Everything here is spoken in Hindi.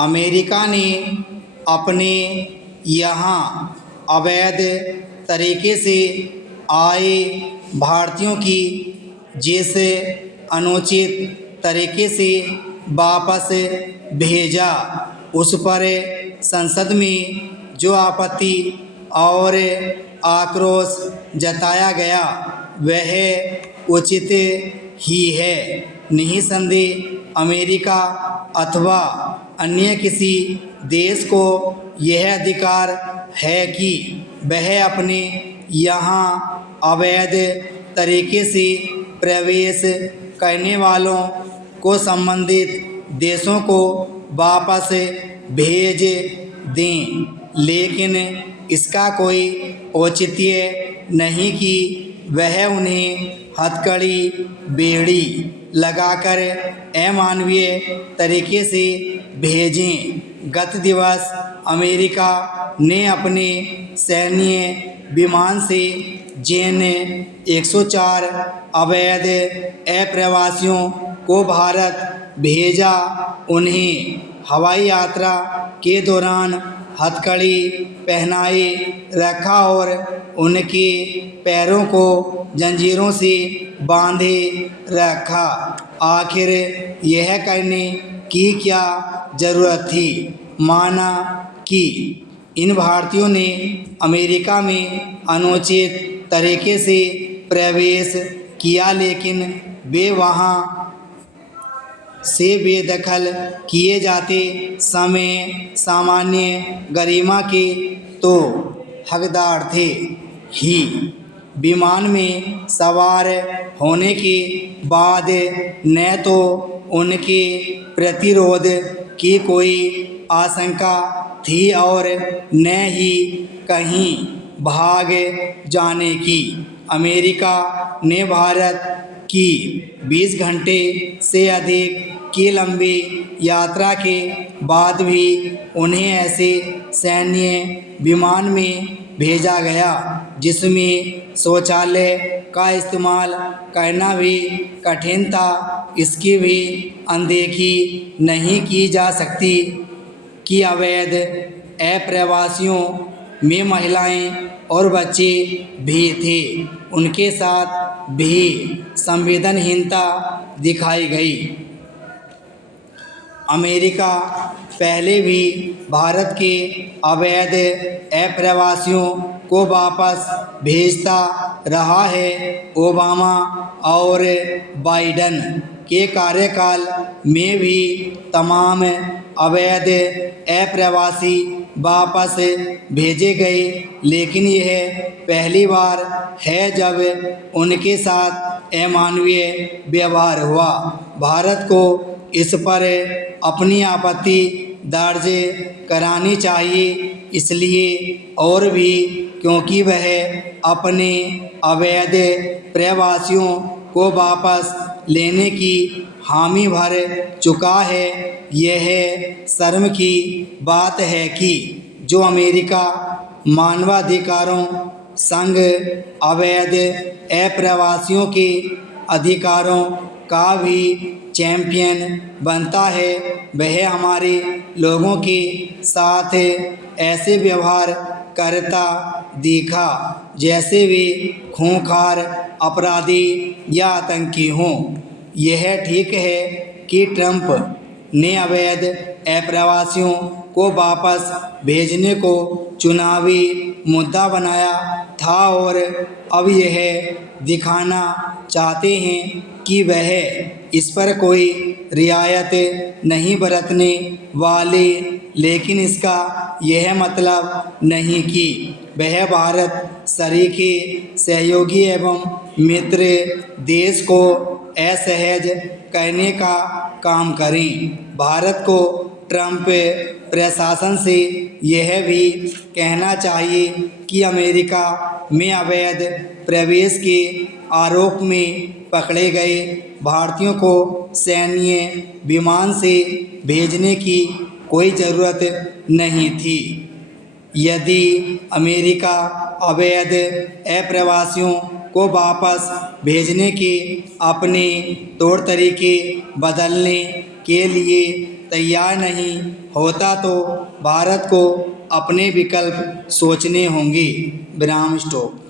अमेरिका ने अपने यहाँ अवैध तरीके से आए भारतीयों की जिस अनुचित तरीके से वापस भेजा, उस पर संसद में जो आपत्ति और आक्रोश जताया गया वह उचित ही है। निसंदेह अमेरिका अथवा अन्य किसी देश को यह अधिकार है कि वह अपने यहाँ अवैध तरीके से प्रवेश करने वालों को संबंधित देशों को वापस भेज दें, लेकिन इसका कोई औचित्य नहीं कि वह उन्हें हथकड़ी बेड़ी लगाकर अमानवीय तरीके से भेजें। गत दिवस अमेरिका ने अपने सैन्य विमान से जिन 104 अवैध अप्रवासियों को भारत भेजा, उन्हें हवाई यात्रा के दौरान हथकड़ी पहनाए रखा और उनके पैरों को जंजीरों से बांधे रखा। आखिर यह करने की क्या ज़रूरत थी? माना कि इन भारतीयों ने अमेरिका में अनुचित तरीके से प्रवेश किया, लेकिन वे वहाँ से बेदखल किए जाते समय सामान्य गरिमा के तो हकदार थे ही। विमान में सवार होने के बाद न तो उनके प्रतिरोध की कोई आशंका थी और न ही कहीं भाग जाने की। अमेरिका ने भारत की 20 घंटे से अधिक की लंबी यात्रा के बाद भी उन्हें ऐसे सैन्य विमान में भेजा गया जिसमें शौचालय का इस्तेमाल करना भी कठिन था। इसकी भी अनदेखी नहीं की जा सकती कि अवैध अप्रवासियों में महिलाएं और बच्चे भी थे। उनके साथ भी संवेदनहीनता दिखाई गई। अमेरिका पहले भी भारत के अवैध अप्रवासियों को वापस भेजता रहा है। ओबामा और बाइडन के कार्यकाल में भी तमाम अवैध अप्रवासी वापस भेजे गए, लेकिन यह पहली बार है जब उनके साथ अमानवीय व्यवहार हुआ। भारत को इस पर अपनी आपत्ति दर्ज करानी चाहिए, इसलिए और भी क्योंकि वह अपने अवैध प्रवासियों को वापस लेने की हामी भर चुका है। यह शर्म की बात है कि जो अमेरिका मानवाधिकारों संघ अवैध अप्रवासियों के अधिकारों का भी चैंपियन बनता है, वह हमारे लोगों के साथ ऐसे व्यवहार करता दिखा जैसे वे खूंखार अपराधी या आतंकी हों। यह ठीक है कि ट्रंप ने अवैध अप्रवासियों को वापस भेजने को चुनावी मुद्दा बनाया था और अब यह दिखाना चाहते हैं कि वह इस पर कोई रियायत नहीं बरतने वाले, लेकिन इसका यह मतलब नहीं कि वह भारत शरीके सहयोगी एवं मित्र देश को असहज करने का काम करें। भारत को ट्रंप प्रशासन से यह भी कहना चाहिए कि अमेरिका में अवैध प्रवेश के आरोप में पकड़े गए भारतीयों को सैन्य विमान से भेजने की कोई ज़रूरत नहीं थी। यदि अमेरिका अवैध अप्रवासियों को वापस भेजने के अपने तौर तरीके बदलने के लिए तैयार नहीं होता तो भारत को अपने विकल्प सोचने होंगे। विराम स्टॉप।